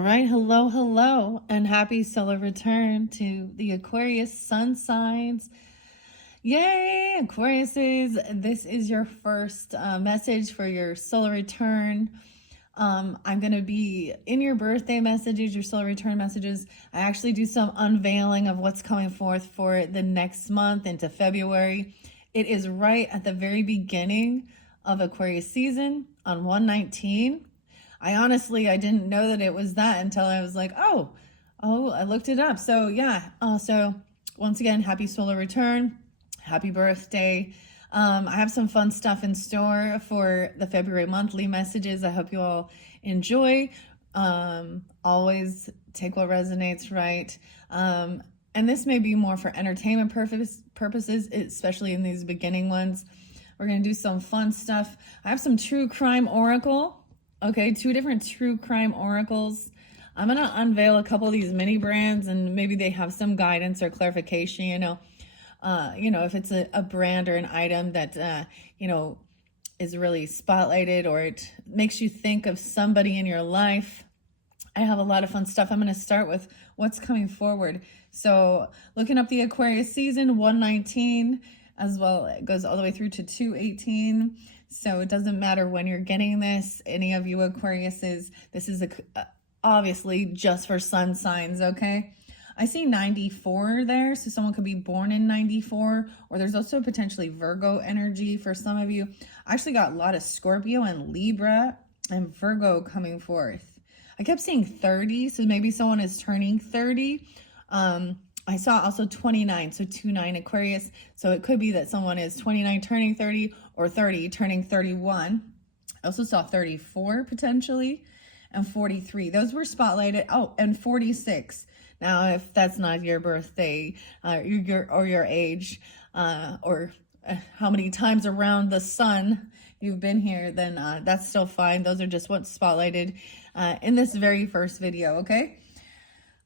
All right, hello, and happy solar return to the Aquarius sun signs. Yay, Aquariuses! This is your first message for your solar return. I'm going to be in your birthday messages, your solar return messages. I actually do some unveiling of what's coming forth for the next month into February. It is right at the very beginning of Aquarius season on 119. I didn't know that it was that until I was like, I looked it up. So yeah, so once again, happy solar return, happy birthday. I have some fun stuff in store for the February monthly messages. I hope you all enjoy. Always take what resonates, right? And this may be more for entertainment purposes, especially in these beginning ones. We're going to do some fun stuff. I have some true crime oracle. Okay, 2 different true crime oracles. I'm going to unveil a couple of these mini brands and maybe they have some guidance or clarification, if it's a brand or an item that, is really spotlighted or it makes you think of somebody in your life. I have a lot of fun stuff. I'm going to start with what's coming forward. So looking up the Aquarius season, 119 as well. It goes all the way through to 218. So it doesn't matter when you're getting this. Any of you Aquariuses, this is obviously just for sun signs, okay? I see 94 there, so someone could be born in 94, or there's also potentially Virgo energy for some of you. I actually got a lot of Scorpio and Libra and Virgo coming forth. I kept seeing 30, so maybe someone is turning 30. I saw also 29, so 29 Aquarius. So it could be that someone is 29 turning 30 or 30 turning 31. I also saw 34 potentially and 43. Those were spotlighted. Oh, and 46. Now, if that's not your birthday, your age, or how many times around the sun you've been here, then that's still fine. Those are just what's spotlighted in this very first video, okay?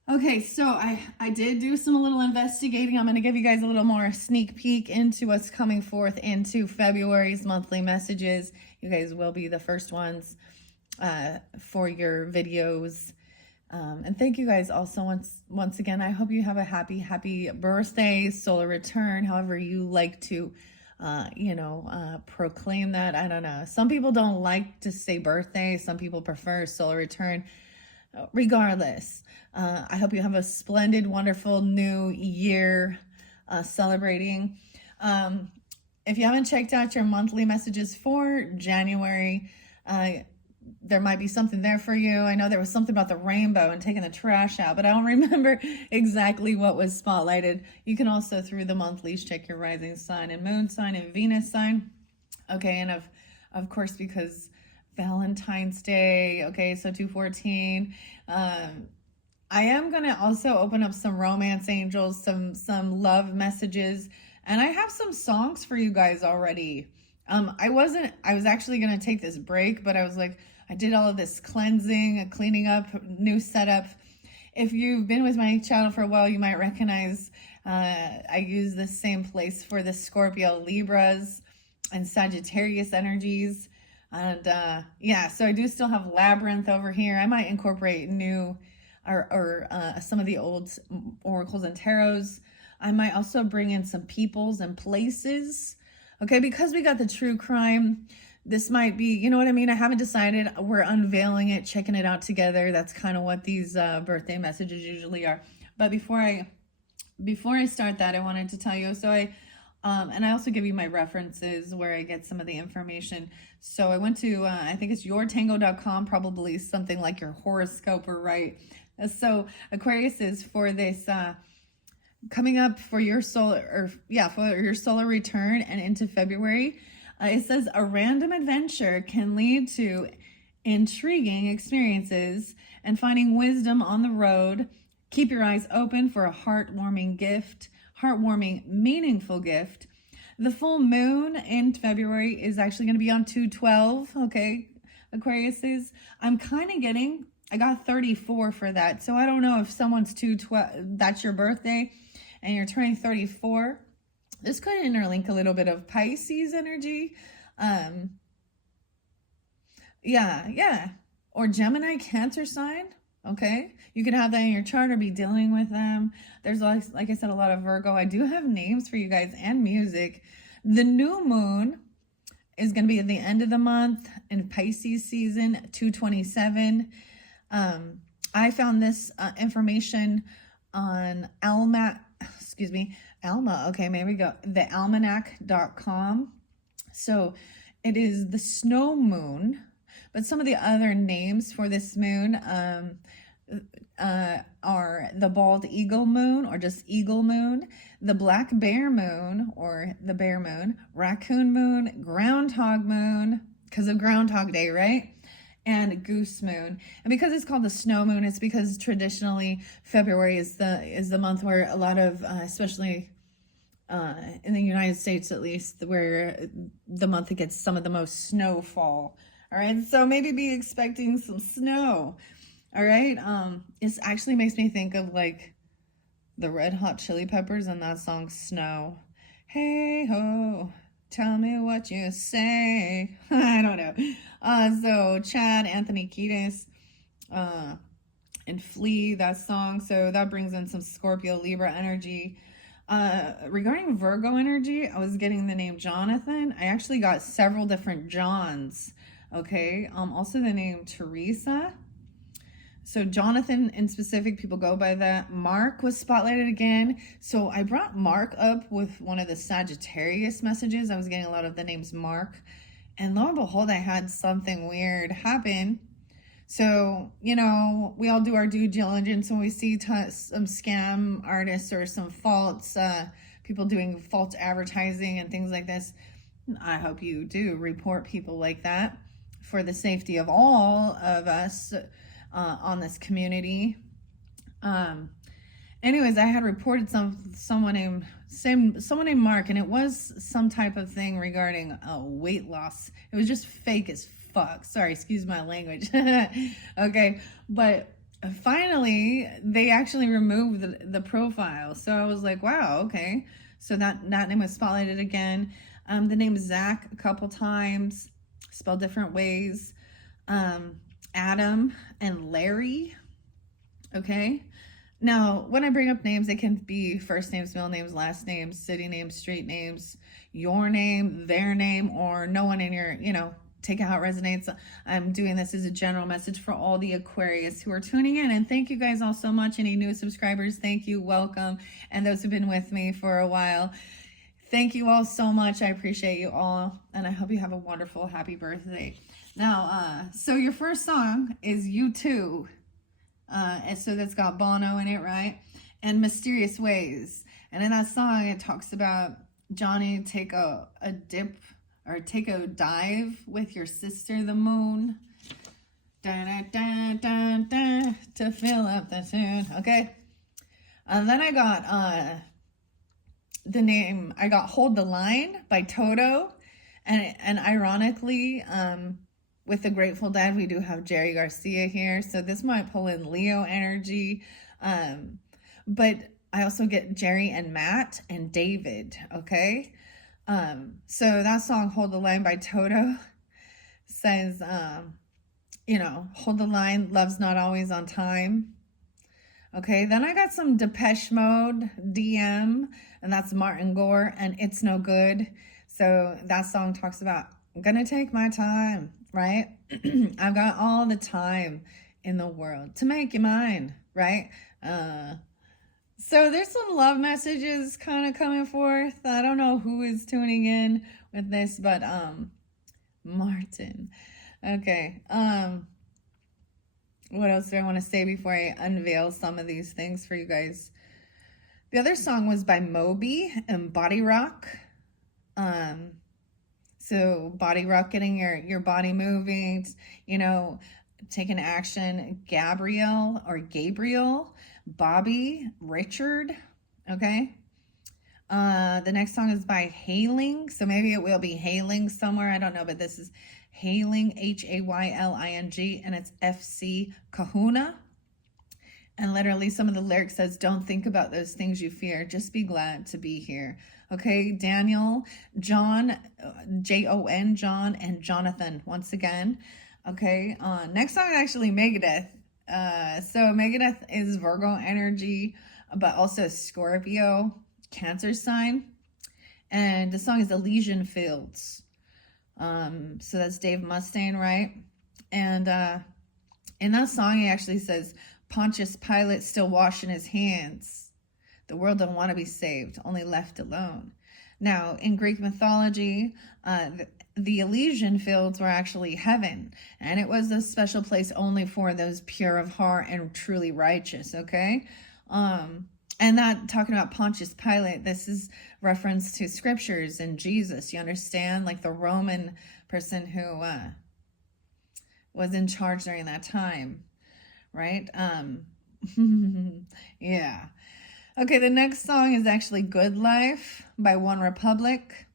Okay, so I did do some little investigating. I'm going to give you guys a little more sneak peek into what's coming forth into February's monthly messages. You guys will be the first ones for your videos. And thank you guys also once again. I hope you have a happy birthday, solar return, however you like to, proclaim that. I don't know. Some people don't like to say birthday. Some people prefer solar return. Regardless, I hope you have a splendid, wonderful new year celebrating. If you haven't checked out your monthly messages for January, there might be something there for you. I know there was something about the rainbow and taking the trash out, but I don't remember exactly what was spotlighted. You can also, through the monthlies, check your rising sign and moon sign and Venus sign. Okay, and of course, because Valentine's Day, okay, so 214. I am going to also open up some romance angels, some love messages, and I have some songs for you guys already. I was actually going to take this break, but I was like, I did all of this cleansing, cleaning up, new setup. If you've been with my channel for a while, you might recognize I use the same place for the Scorpio, Libras, and Sagittarius energies. And so I do still have Labyrinth over here. I might incorporate new or some of the old oracles and tarots. I might also bring in some peoples and places. Okay, because we got the true crime, this might be, you know what I mean? I haven't decided. We're unveiling it, checking it out together. That's kind of what these birthday messages usually are. But before I start that, I wanted to tell you, and I also give you my references where I get some of the information. So I went to, I think it's yourtango.com, probably something like your horoscope, or right. So Aquarius is for this coming up for your solar, for your solar return and into February. It says a random adventure can lead to intriguing experiences and finding wisdom on the road. Keep your eyes open for a heartwarming, meaningful gift. The full moon in February is actually going to be on 2/12. Okay, Aquariuses. I got 34 for that. So I don't know if someone's 2/12, that's your birthday, and you're turning 34. This could interlink a little bit of Pisces energy. Or Gemini, Cancer sign. Okay, you can have that in your chart or be dealing with them. There's, like I said, a lot of Virgo. I do have names for you guys and music. The new moon is going to be at the end of the month in Pisces season 227. I found this information on Alma. Okay, maybe we go. Thealmanac.com. So it is the snow moon, but some of the other names for this moon are the bald eagle moon, or just eagle moon, the black bear moon, or the bear moon, raccoon moon, groundhog moon, because of Groundhog Day, right? And goose moon. And because it's called the snow moon, it's because traditionally February is the month where a lot of, especially in the United States at least, where the month it gets some of the most snowfall. All right, so maybe be expecting some snow. All right, it actually makes me think of like the Red Hot Chili Peppers and that song Snow. Hey ho, tell me what you say. I don't know. So Chad, Anthony Kiedis, and Flea, that song. So that brings in some Scorpio, Libra energy. Regarding Virgo energy, I was getting the name Jonathan. I actually got several different Johns. Okay. Also the name Teresa. So Jonathan in specific, people go by that. Mark was spotlighted again. So I brought Mark up with one of the Sagittarius messages. I was getting a lot of the names Mark. And lo and behold, I had something weird happen. So, you know, we all do our due diligence when we see some scam artists or some false people doing false advertising and things like this. I hope you do report people like that for the safety of all of us on this community. Anyways, I had reported someone named Mark, and it was some type of thing regarding weight loss. It was just fake as fuck. Sorry, excuse my language. Okay, but finally they actually removed the profile. So I was like, wow, okay. So that name was spotlighted again. The name Zach a couple times, spelled different ways. Adam and Larry. Okay. Now, when I bring up names, they can be first names, middle names, last names, city names, street names, your name, their name, or no one in your, take it how it resonates. I'm doing this as a general message for all the Aquarius who are tuning in. And thank you guys all so much. Any new subscribers, thank you, welcome. And those who've been with me for a while, thank you all so much. I appreciate you all. And I hope you have a wonderful, happy birthday. Now, so your first song is You Too. And so that's got Bono in it, right? And Mysterious Ways. And in that song, it talks about Johnny take a dip or take a dive with your sister, the moon. Da, da, da, da, da, to fill up the tune. Okay. And then I got I got Hold the Line by Toto. And ironically, with the Grateful Dead, we do have Jerry Garcia here. So this might pull in Leo energy. But I also get Jerry and Matt and David, okay? So that song, Hold the Line by Toto, says, hold the line, love's not always on time. Okay, then I got some Depeche Mode, DM, and that's Martin Gore, and It's No Good. So that song talks about, I'm gonna take my time, right? I've got all the time in the world to make you mine, right? So there's some love messages kind of coming forth. I don't know who is tuning in with this, but Martin. Okay. What else do I want to say before I unveil some of these things for you guys? The other song was by Moby and Body Rock. So Body Rock, getting your body moving, taking action. Gabriel, Bobby, Richard. Okay. The next song is by Hailing. So maybe it will be Hailing somewhere. I don't know, but this is Hailing, Hayling, and it's FC Kahuna. And literally some of the lyrics says, don't think about those things you fear. Just be glad to be here. Okay, Daniel, John, Jon, John, and Jonathan once again. Okay, next song actually Megadeth. So Megadeth is Virgo energy, but also Scorpio, Cancer sign. And the song is Elysian Fields. So that's Dave Mustaine, right? And in that song, he actually says, Pontius Pilate still washing his hands. The world don't want to be saved, only left alone. Now, in Greek mythology, the Elysian fields were actually heaven, and it was a special place only for those pure of heart and truly righteous, okay? And that, talking about Pontius Pilate, this is reference to scriptures and Jesus, you understand? Like the Roman person who was in charge during that time, right? Yeah. Okay, the next song is actually Good Life by One Republic.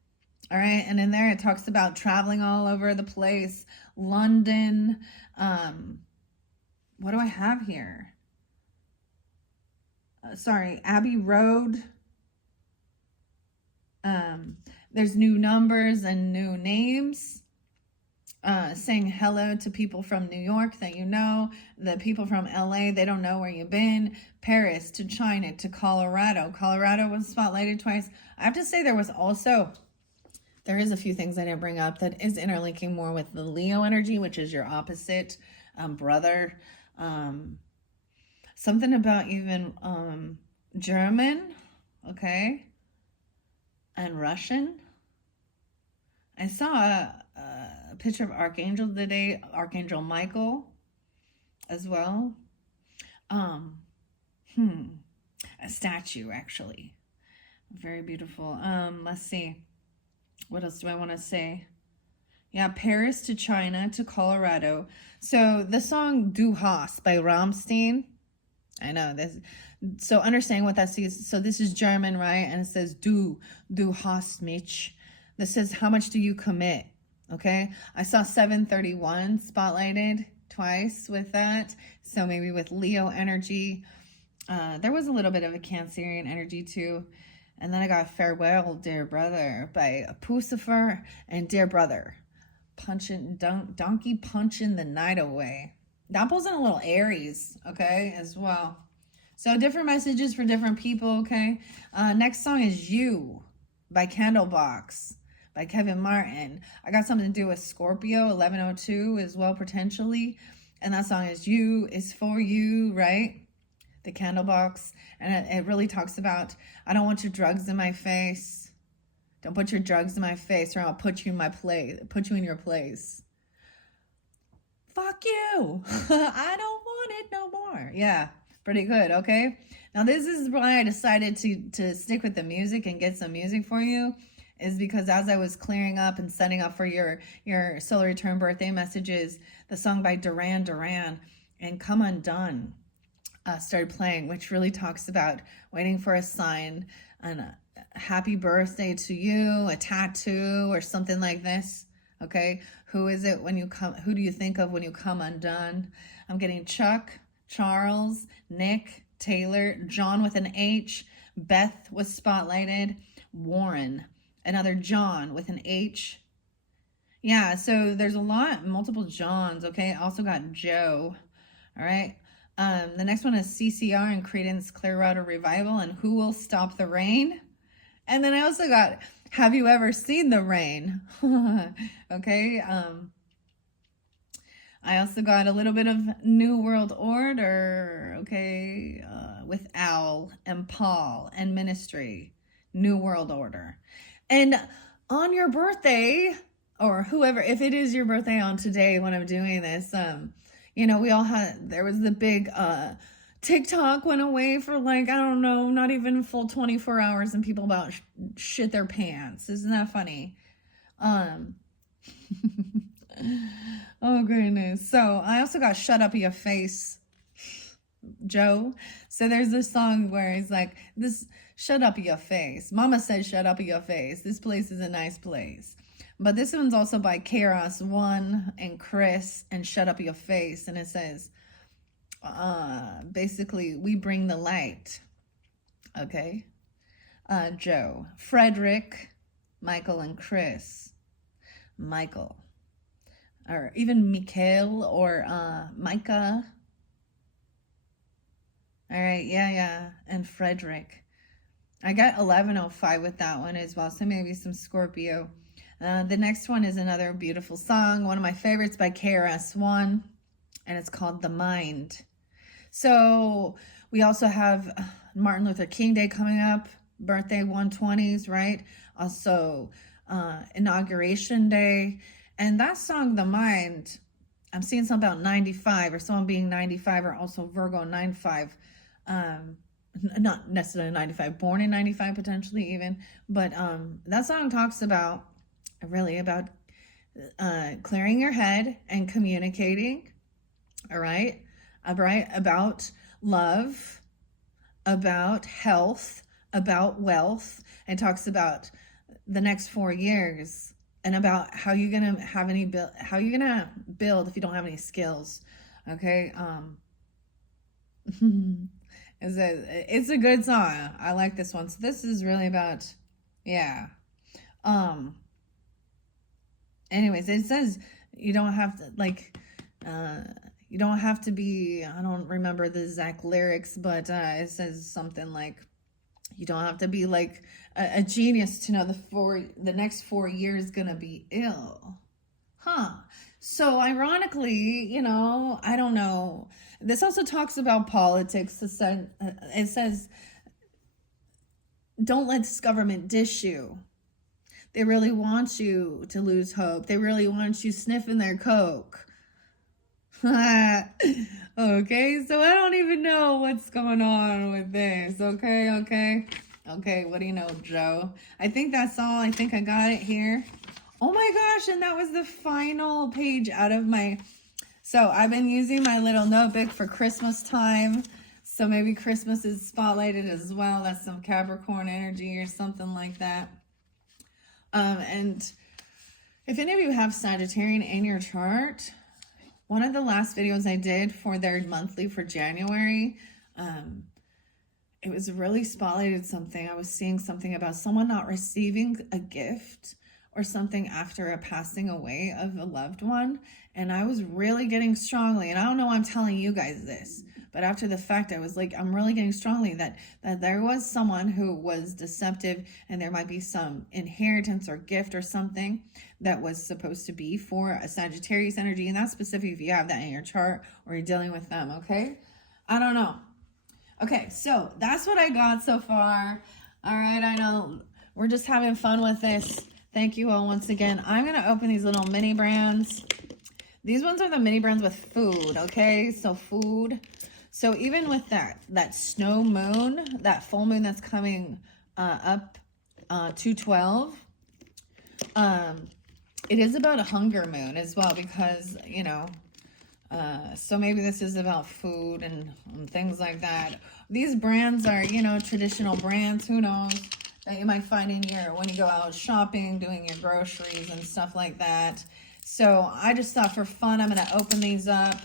All right, and in there it talks about traveling all over the place, London. What do I have here? Sorry, Abbey Road. There's new numbers and new names. Saying hello to people from New York that you know, the people from LA, they don't know where you've been, Paris to China to Colorado. Colorado was spotlighted twice. I have to say there is a few things I didn't bring up that is interlinking more with the Leo energy, which is your opposite brother. Something about even German, okay, and Russian. I saw a picture of Archangel today, Archangel Michael as well. A statue actually. Very beautiful. Let's see. What else do I want to say? Yeah, Paris to China to Colorado. So the song Du Hast by Rammstein. I know this. So understanding what that is. So this is German, right? And it says Du hast mich. This says, how much do you commit? Okay. I saw 731 spotlighted twice with that. So maybe with Leo energy. There was a little bit of a Cancerian energy too. And then I got Farewell, Dear Brother by Pucifer and Dear Brother. Donkey punching the night away. That pulls in a little Aries, okay, as well. So different messages for different people, okay? Next song is You by Candlebox by Kevin Martin. I got something to do with Scorpio, 1102 as well, potentially. And that song is You is for You, right? The Candlebox. And it really talks about, I don't want your drugs in my face. Don't put your drugs in my face or I'll put you in my place, put you in your place. Fuck you. I don't want it no more. Yeah, pretty good, okay? Now this is why I decided to stick with the music and get some music for you, is because as I was clearing up and setting up for your solar return birthday messages, the song by Duran Duran and Come Undone started playing, which really talks about waiting for a sign and a happy birthday to you, a tattoo or something like this. Okay, who is it when you come? Who do you think of when you come undone? I'm getting Chuck, Charles, Nick, Taylor, John with an H, Beth was spotlighted, Warren, another John with an H. Yeah, so there's multiple Johns, okay? Also got Joe, all right? The next one is CCR and Creedence Clearwater Revival and Who Will Stop the Rain? And then I also got Have You Ever Seen the Rain? Okay. I also got a little bit of New World Order, okay, with Owl and Paul and Ministry, New World Order. And on your birthday, or whoever, if it is your birthday on today when I'm doing this, we all there was the big TikTok went away for like, I don't know, not even full 24 hours and people about shit their pants. Isn't that funny? Oh goodness. So I also got Shut Up Your Face, Joe. So there's this song where he's like, this, shut up your face. Mama said, shut up your face. This place is a nice place. But this one's also by Keras One and Chris and Shut Up Your Face. And it says, basically, we bring the light. Okay. Joe, Frederick, Michael, and Chris. Michael. Or even Mikhail or Micah. All right, yeah. And Frederick. I got 1105 with that one as well, so maybe some Scorpio. The next one is another beautiful song, one of my favorites by KRS-One, and it's called The Mind. So we also have Martin Luther King Day coming up, birthday 120s, right? Also Inauguration Day. And that song, The Mind, I'm seeing something about 95 or someone being 95 or also Virgo 95. Not necessarily 95, born in 95 potentially even, but that song talks about really about clearing your head and communicating, all right, about love, about health, about wealth, and talks about the next 4 years and about how you're gonna have any build, how you're gonna build if you don't have any skills, okay. It's a good song. I like this one. So this is really about, yeah. Anyways, it says you don't have to you don't have to be, I don't remember the exact lyrics, but it says something like you don't have to be like a genius to know the next 4 years gonna be ill. Huh. So ironically, I don't know. This also talks about politics. It says, don't let this government dish you. They really want you to lose hope. They really want you sniffing their coke. Okay, so I don't even know what's going on with this. Okay, what do you know, Joe? I think that's all. I think I got it here. Oh my gosh, and that was the final page out of my... So I've been using my little notebook for Christmas time. So maybe Christmas is spotlighted as well. That's some Capricorn energy or something like that. And if any of you have Sagittarian in your chart, one of the last videos I did for their monthly for January, it was really spotlighted something. I was seeing something about someone not receiving a gift or something after a passing away of a loved one. And I was really getting strongly, and I don't know why I'm telling you guys this, but after the fact, I was like, I'm really getting strongly that there was someone who was deceptive, and there might be some inheritance or gift or something that was supposed to be for a Sagittarius energy. And that's specific if you have that in your chart or you're dealing with them, okay? I don't know. Okay, so that's what I got so far. All right, I know we're just having fun with this. Thank you all once again. I'm going to open these little mini brands. These ones are the mini brands with food, okay? So food. So even with that snow moon, that full moon that's coming up 2/12, it is about a hunger moon as well because, so maybe this is about food and things like that. These brands are, traditional brands. Who knows? That you might find in when you go out shopping, doing your groceries and stuff like that. So I just thought for fun, I'm going to open these up.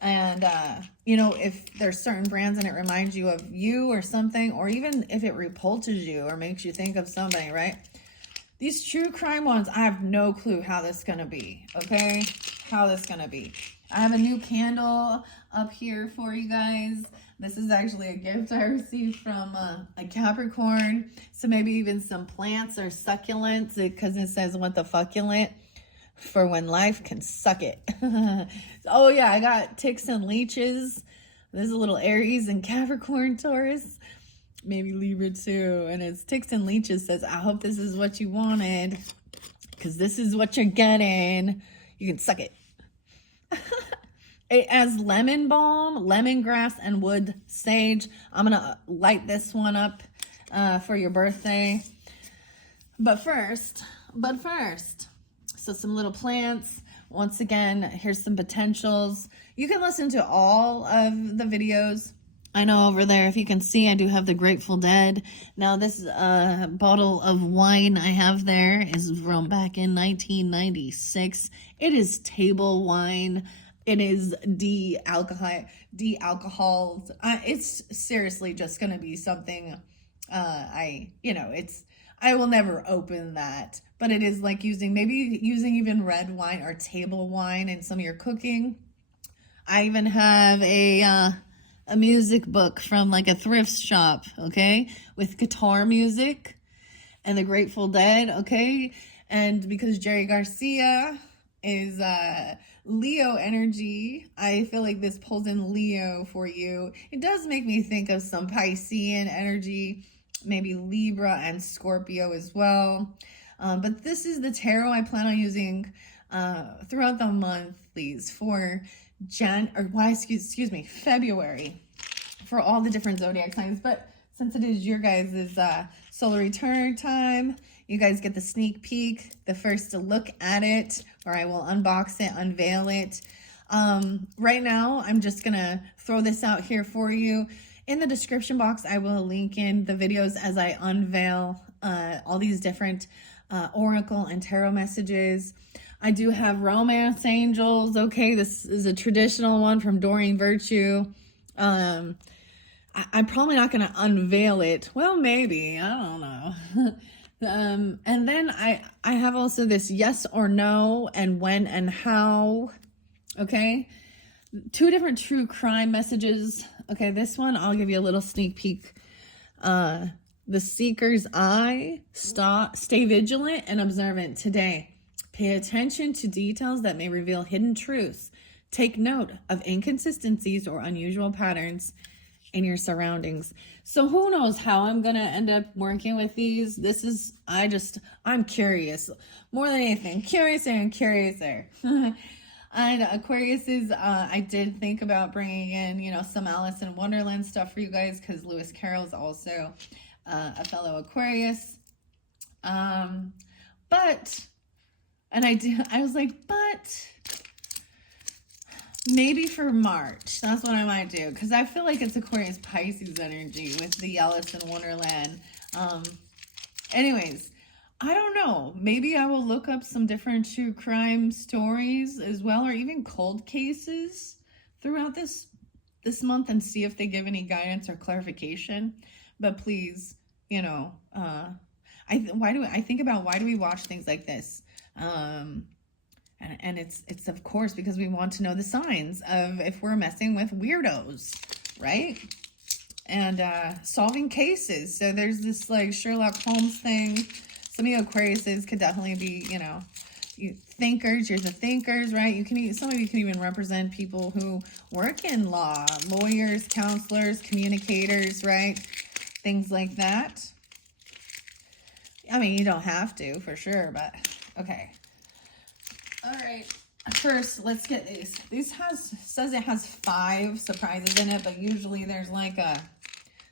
And, if there's certain brands and it reminds you of you or something, or even if it repulses you or makes you think of somebody, right? These true crime ones, I have no clue how this is going to be, okay? How this is going to be. I have a new candle up here for you guys. This is actually a gift I received from a Capricorn. So maybe even some plants or succulents because it says what the fucculent for when life can suck it. Oh yeah, I got ticks and leeches. There's a little Aries and Capricorn Taurus. Maybe Libra too. And it's ticks and leeches says, I hope this is what you wanted because this is what you're getting. You can suck it. It has lemon balm, lemongrass, and wood sage. I'm going to light this one up for your birthday. But first, so some little plants. Once again, here's some potentials. You can listen to all of the videos. I know over there, if you can see, I do have the Grateful Dead. Now, this bottle of wine I have there is from back in 1996. It is table wine. It is de-alcoholed. It's seriously just going to be something I will never open that. But it is like using even red wine or table wine in some of your cooking. I even have a a music book from like a thrift shop, okay, with guitar music and the Grateful Dead, okay? And because Jerry Garcia is Leo energy, I feel like this pulls in Leo for you. It does make me think of some Piscean energy, maybe Libra and Scorpio as well. But this is the tarot I plan on using throughout the monthlies for February, for all the different zodiac signs. But since it is your guys' solar return time, you guys get the sneak peek, the first to look at it, or I will unbox it, unveil it. Right now, I'm just gonna throw this out here for you. In the description box, I will link in the videos as I unveil all these different oracle and tarot messages. I do have romance angels. Okay, this is a traditional one from Doreen Virtue. I'm probably not going to unveil it. Well, maybe. I don't know. And then I have also this yes or no and when and how. Okay. 2 different true crime messages. Okay, this one, I'll give you a little sneak peek. The seeker's eye. Stay vigilant and observant today. Pay attention to details that may reveal hidden truths. Take note of inconsistencies or unusual patterns in your surroundings. So who knows how I'm going to end up working with these. This is, I'm curious. More than anything, curiouser and curiouser. And Aquarius is, I did think about bringing in, some Alice in Wonderland stuff for you guys, because Lewis Carroll is also a fellow Aquarius. I was like, but maybe for March, that's what I might do, because I feel like it's Aquarius Pisces energy with the Alice in Wonderland. Anyways, I don't know. Maybe I will look up some different true crime stories as well, or even cold cases throughout this month and see if they give any guidance or clarification. But please, why do we watch things like this? And it's of course because we want to know the signs of if we're messing with weirdos, right? And solving cases. So there's this like Sherlock Holmes thing. Some of you Aquariuses could definitely be, you thinkers. You're the thinkers, right? Some of you can even represent people who work in law, lawyers, counselors, communicators, right? Things like that. I mean, you don't have to for sure, but okay. All right. First, let's get these. Says it has 5 surprises in it, but usually there's like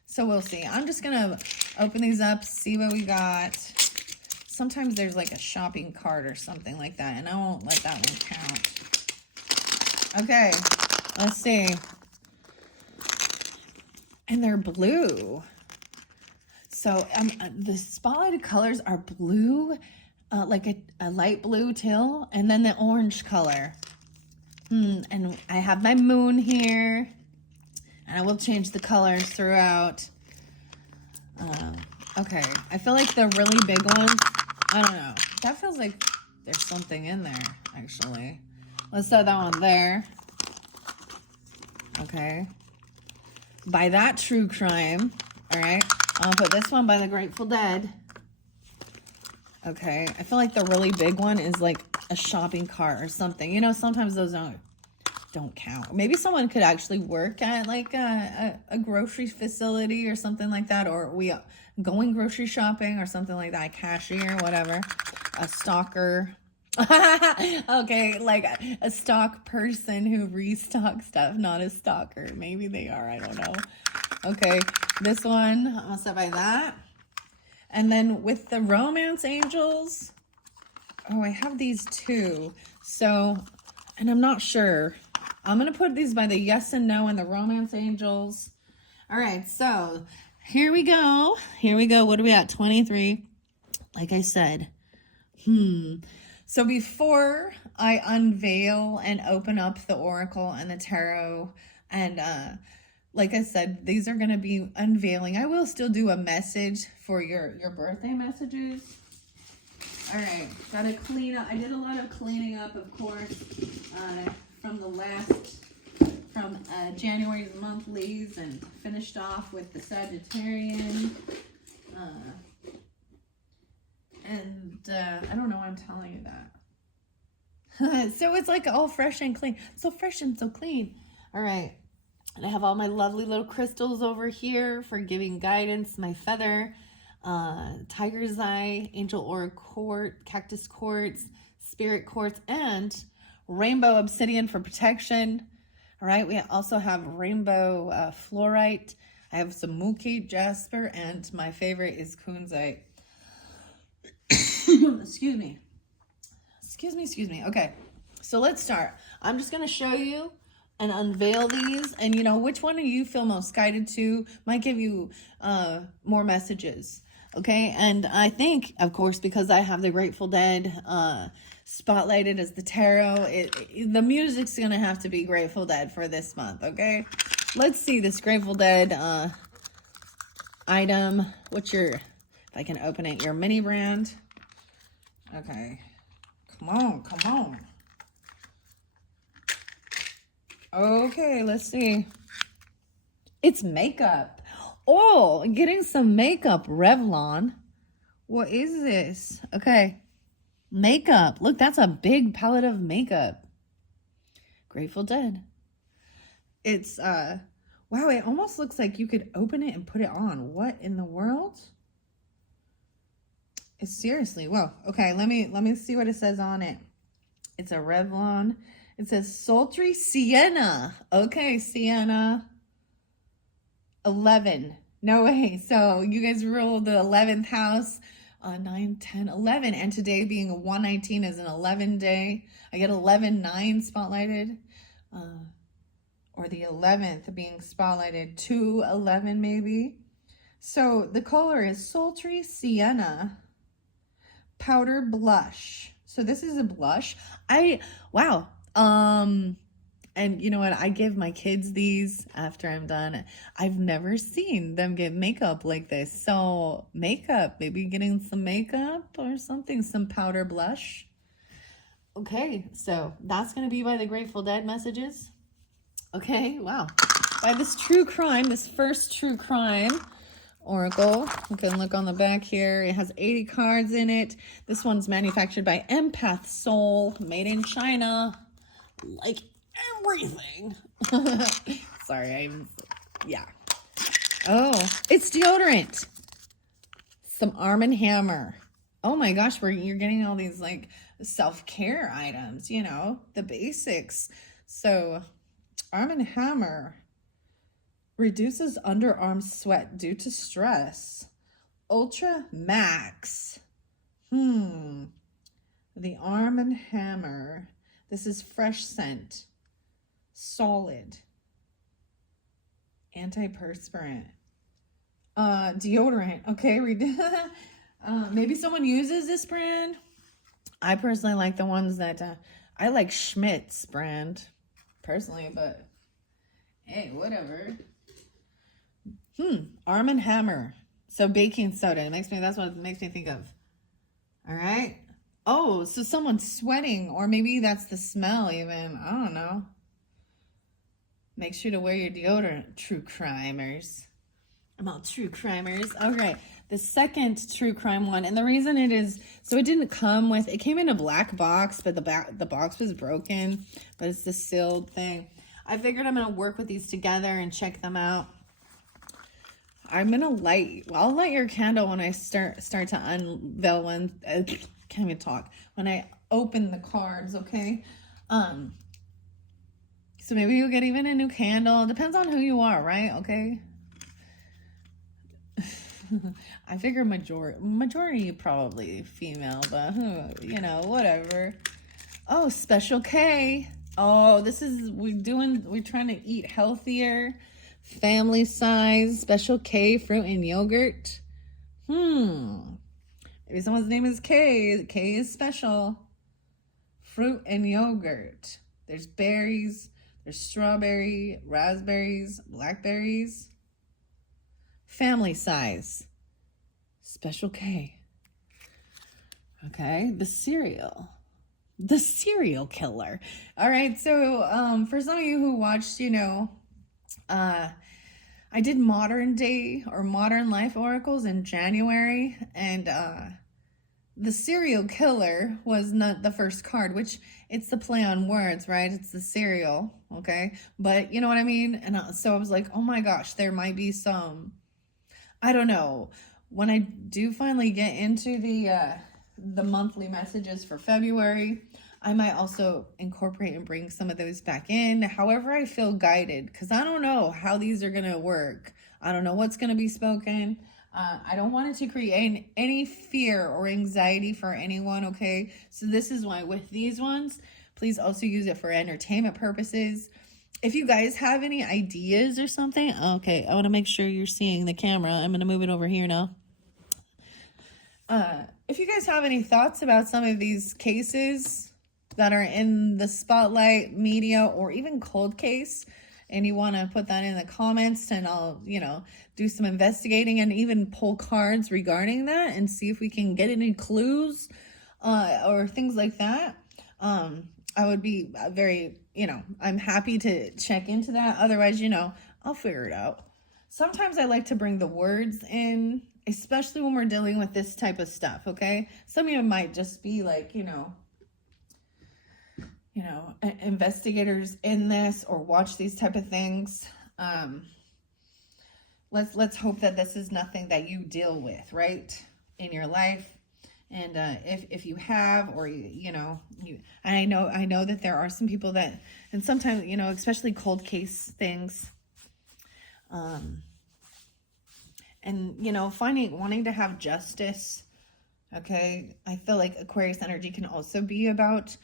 so we'll see. I'm just going to open these up, see what we got. Sometimes there's like a shopping cart or something like that, and I won't let that one count. Okay, let's see. And they're blue. So the spotlighted colors are blue, like a light blue teal, and then the orange color. And I have my moon here, and I will change the colors throughout. Okay, I feel like the really big ones, I don't know. That feels like there's something in there, actually. Let's set that one there. Okay. By that true crime. All right. I'll put this one by the Grateful Dead. Okay. I feel like the really big one is like a shopping cart or something. Sometimes those don't count. Maybe someone could actually work at like a grocery facility or something like that, or going grocery shopping or something like that, a cashier, whatever, a stalker. Okay, like a stock person who restocks stuff, not a stalker. Maybe they are, I don't know. Okay, this one, I'm gonna set by that. And then with the romance angels, I have these 2. So, and I'm not sure. I'm going to put these by the yes and no and the romance angels. All right, so here we go. What are we at? 23. Like I said. So before I unveil and open up the oracle and the tarot, and like I said, these are going to be unveiling. I will still do a message for your birthday messages. All right, got to clean up. I did a lot of cleaning up, of course, from from January's monthlies and finished off with the Sagittarian. I don't know why I'm telling you that. So it's like all fresh and clean. So fresh and so clean. All right. And I have all my lovely little crystals over here for giving guidance. My feather, tiger's eye, angel aura quartz, cactus quartz, spirit quartz, and rainbow obsidian for protection. All right. We also have rainbow fluorite. I have some mookie jasper, and my favorite is kunzite. Excuse me. Okay, so let's start. I'm just going to show you and unveil these, and you know, which one do you feel most guided to might give you more messages. Okay, and I think, of course, because I have the Grateful Dead spotlighted as the tarot, the music's going to have to be Grateful Dead for this month. Okay, let's see this Grateful Dead item. What's your, if I can open it, your mini brand. Okay. Come on. Okay, let's see. It's makeup. Oh, getting some makeup, Revlon. What is this? Okay. Makeup. Look, that's a big palette of makeup. Grateful Dead. It's, wow, it almost looks like you could open it and put it on. What in the world? It's seriously, well, okay, let me see what it says on it. It's a Revlon. It says sultry sienna. Okay, sienna. 11. No way. So you guys rule the 11th house. 9, 10, 11. And today being a 119 is an 11 day. I get 11, 9 spotlighted. Or the 11th being spotlighted. 2, 11 maybe. So the color is sultry sienna. Powder blush. So this is a blush. Wow. And you know what? I give my kids these after I'm done. I've never seen them get makeup like this. So makeup, maybe getting some makeup or something, some powder blush. Okay, so that's going to be by the Grateful Dead messages. Okay, wow. By this true crime, this first true crime oracle. You can look on the back here. It has 80 cards in it. This one's manufactured by Empath Soul, made in China. Like everything. Sorry, yeah. Oh, it's deodorant. Some Arm & Hammer. Oh my gosh, you're getting all these like self-care items, you know, the basics. So Arm & Hammer reduces underarm sweat due to stress. Ultra Max. The Arm & Hammer. This is fresh scent. Solid. Antiperspirant. Deodorant. Okay, maybe someone uses this brand. I personally like the ones that I like Schmidt's brand personally, but hey, whatever. Arm & Hammer. So baking soda. That's what it makes me think of. All right. Oh, so someone's sweating, or maybe that's the smell even. I don't know. Make sure to wear your deodorant, true crimers. I'm all true crimers. Okay. The second true crime one, and the reason it is, so it didn't come with, it came in a black box, but the box was broken, but it's the sealed thing. I figured I'm going to work with these together and check them out. I'm going to I'll light your candle when I start to unveil one. Can't even talk. When I open the cards, okay? So maybe you'll get even a new candle. Depends on who you are, right? Okay? I figure majority probably female, but you know, whatever. Oh, Special K. Oh, we're trying to eat healthier. Family size, Special K fruit and yogurt. Maybe someone's name is K. K is special. Fruit and yogurt. There's berries. There's strawberry, raspberries, blackberries. Family size. Special K. Okay, the cereal. the serial killer. All right, so for some of you who watched, I did modern day or modern life oracles in January, and the serial killer was not the first card, which it's the play on words, right? It's the serial, okay? But you know what I mean? And so I was like, oh my gosh, there might be some, I don't know. When I do finally get into the monthly messages for February, I might also incorporate and bring some of those back in. However I feel guided, because I don't know how these are going to work. I don't know what's going to be spoken. I don't want it to create any fear or anxiety for anyone, okay? So this is why with these ones, please also use it for entertainment purposes. If you guys have any ideas or something, okay, I want to make sure you're seeing the camera. I'm going to move it over here now. If you guys have any thoughts about some of these cases that are in the spotlight media or even cold case, and you want to put that in the comments, and I'll, do some investigating and even pull cards regarding that and see if we can get any clues or things like that. I would be very, I'm happy to check into that. Otherwise, I'll figure it out. Sometimes I like to bring the words in, especially when we're dealing with this type of stuff, okay? Some of you might just be like, investigators in this or watch these type of things. Let's hope that this is nothing that you deal with, right, in your life. And if you have, or and I know that there are some people that, and sometimes especially cold case things, and wanting to have justice. Okay, I feel like Aquarius energy can also be about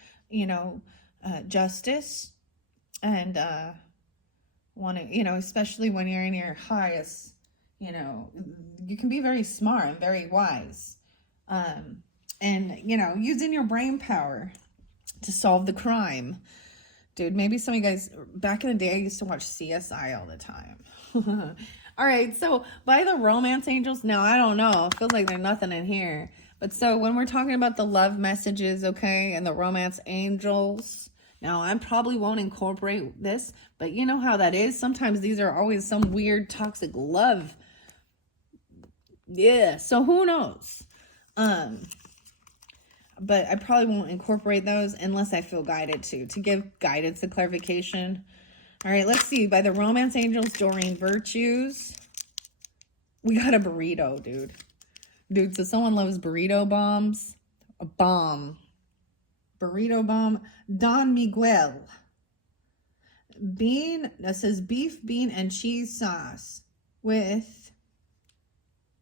justice, and especially when you're in your highest, you can be very smart and very wise, and using your brain power to solve the crime. Dude, maybe some of you guys, back in the day, I used to watch CSI all the time. All right, so by the romance angels, now I don't know, it feels like there's nothing in here. But so when we're talking about the love messages, okay, and the romance angels, now I probably won't incorporate this, but you know how that is. Sometimes these are always some weird toxic love. Yeah, so who knows? But I probably won't incorporate those unless I feel guided to give guidance and clarification. All right, let's see. By the romance angels, Doreen Virtues. We got a burrito, dude. Dude, so someone loves burrito bombs. A bomb. Burrito bomb. Don Miguel. Bean, that says beef, bean, and cheese sauce with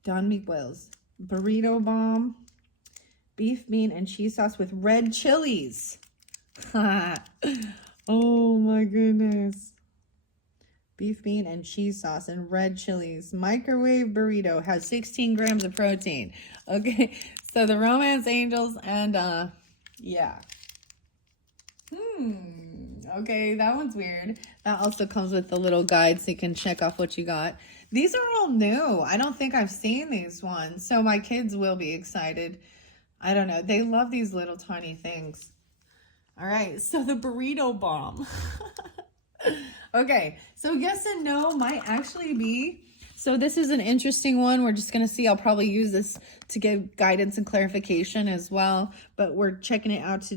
Don Miguel's burrito bomb. Beef, bean, and cheese sauce with red chilies. Oh my goodness. Beef, bean, and cheese sauce and red chilies. Microwave burrito has 16 grams of protein. Okay, so the romance angels and yeah. Okay, that one's weird. That also comes with the little guide so you can check off what you got. These are all new. I don't think I've seen these ones, so my kids will be excited. I don't know. They love these little tiny things. All right, so the burrito bomb. Okay, so yes and no might actually be. So this is an interesting one. We're just going to see. I'll probably use this to give guidance and clarification as well, but we're checking it out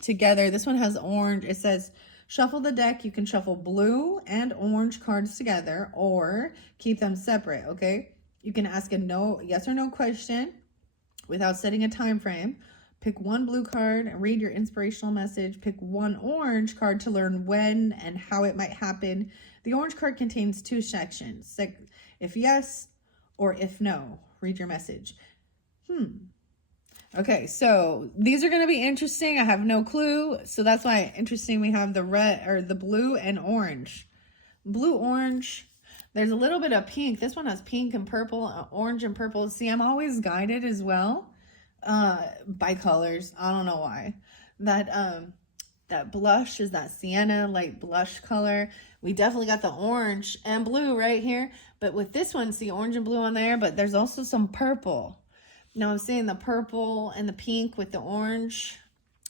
together. This one has orange. It says, shuffle the deck. You can shuffle blue and orange cards together or keep them separate, okay? You can ask a yes or no question without setting a time frame. Pick one blue card and read your inspirational message. Pick one orange card to learn when and how it might happen. The orange card contains two sections. If yes or if no, read your message. Okay, so these are going to be interesting. I have no clue. So that's why interesting we have the red or the blue and orange. Blue, orange. There's a little bit of pink. This one has pink and purple, orange and purple. See, I'm always guided as well by colors. I don't know why. That blush is that sienna light blush color. We definitely got the orange and blue right here, but with this one, see orange and blue on there, but there's also some purple. Now I'm seeing the purple and the pink with the orange.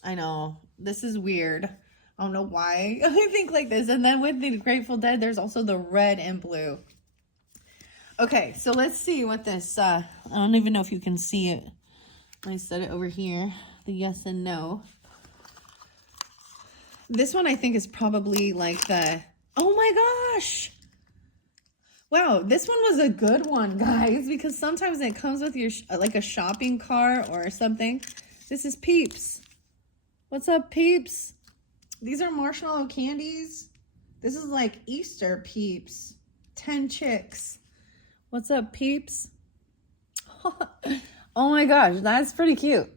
I know This is weird. I don't know why I think like this. And then with the Grateful Dead, there's also the red and blue. Okay, so let's see what this, I don't even know if you can see it. I set it over here, the yes and no. This one I think is probably like the, oh my gosh. Wow, this one was a good one, guys, because sometimes it comes with your, like a shopping cart or something. This is Peeps. What's up, Peeps? These are marshmallow candies. This is like Easter Peeps. 10 chicks. What's up, Peeps? Oh my gosh, that's pretty cute.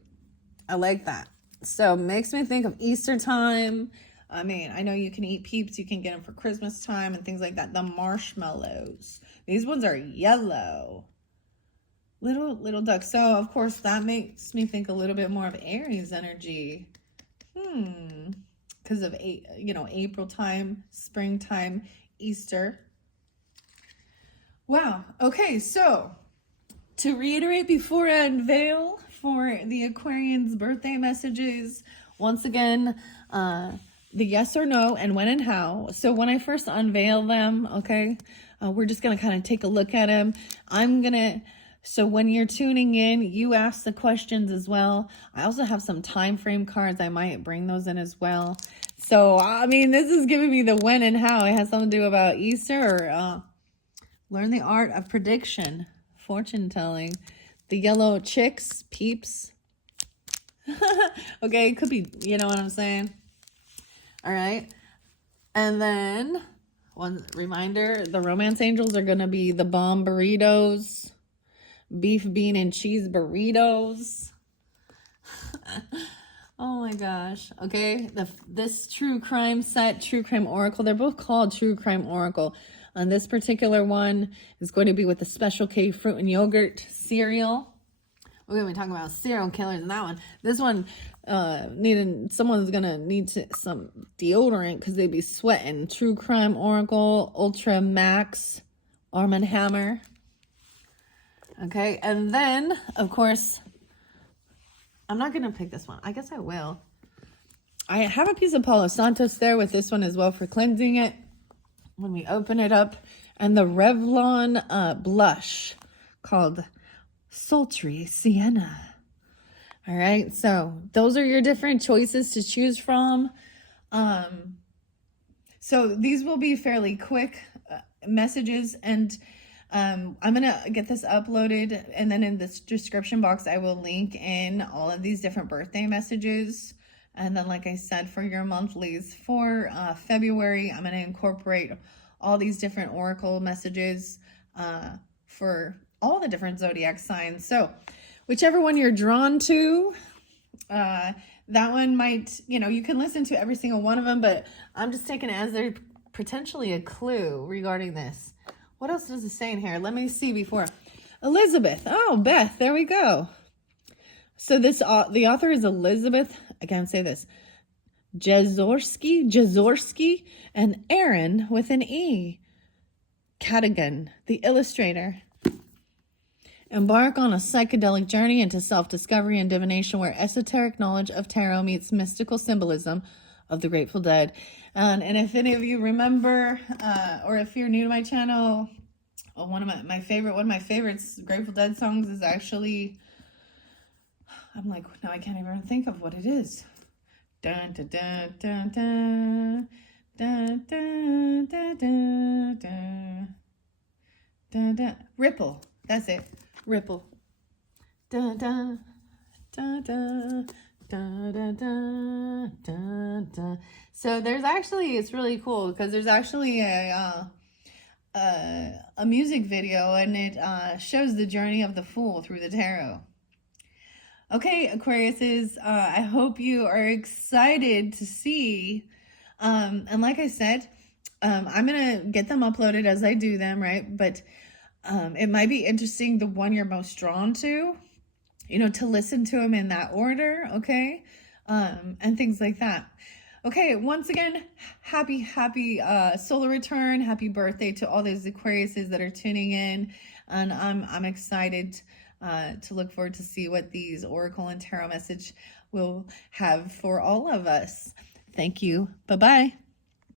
I like that. So makes me think of Easter time. I mean, I know you can eat Peeps. You can get them for Christmas time and things like that. The marshmallows. These ones are yellow. Little ducks. So, of course, that makes me think a little bit more of Aries energy. Because of, April time, springtime, Easter. Wow. Okay, so to reiterate before I unveil for the Aquarians' birthday messages, once again, the yes or no and when and how. So when I first unveil them, okay, we're just going to kind of take a look at them. So when you're tuning in, you ask the questions as well. I also have some time frame cards. I might bring those in as well. So, I mean, this is giving me the when and how. It has something to do about Easter or learn the art of prediction, fortune telling. The yellow chicks, Peeps. Okay, it could be, you know what I'm saying? All right. And then, one reminder, the romance angels are going to be the bomb burritos, beef, bean, and cheese burritos. Oh my gosh. Okay. This true crime set, true crime oracle, they're both called true crime oracle. And this particular one is going to be with the Special K fruit and yogurt cereal. We're going to be talking about serial killers in that one. This one, someone's going to need some deodorant because they'd be sweating. True crime oracle, Ultra Max, Arm & Hammer. Okay, and then, of course, I'm not going to pick this one. I guess I will. I have a piece of Palo Santos there with this one as well for cleansing it when we open it up. And the Revlon blush called Sultry Sienna. All right, so those are your different choices to choose from. So these will be fairly quick messages, and I'm going to get this uploaded, and then in this description box, I will link in all of these different birthday messages. And then, like I said, for your monthlies for February, I'm going to incorporate all these different oracle messages for all the different zodiac signs. So whichever one you're drawn to, that one might, you can listen to every single one of them, but I'm just taking it as they're potentially a clue regarding this. What else does it say in here? Let me see before. Elizabeth. Oh, Beth. There we go. So this, the author is Elizabeth. I can't say this. Jazorsky, and Aaron with an E. Cadigan, the illustrator. Embark on a psychedelic journey into self-discovery and divination where esoteric knowledge of tarot meets mystical symbolism of the Grateful Dead. And if any of you remember, or if you're new to my channel, one of my favorites Grateful Dead songs is actually, I'm like, now I can't even think of what it is. Dun, dun, dun, dun, dun, dun, dun, dun, dun, dun, dun, dun. Ripple. That's it. Ripple. Dun, dun, dun, dun. Dun, dun, dun, dun, dun. So there's actually, it's really cool because there's actually a music video, and it shows the journey of the Fool through the tarot. Okay, Aquariuses, I hope you are excited to see. And like I said, I'm going to get them uploaded as I do them, right? But it might be interesting, the one you're most drawn to, to listen to them in that order, okay? And things like that. Okay, once again, happy solar return. Happy birthday to all those Aquariuses that are tuning in. And I'm excited to look forward to see what these Oracle and Tarot message will have for all of us. Thank you. Bye-bye.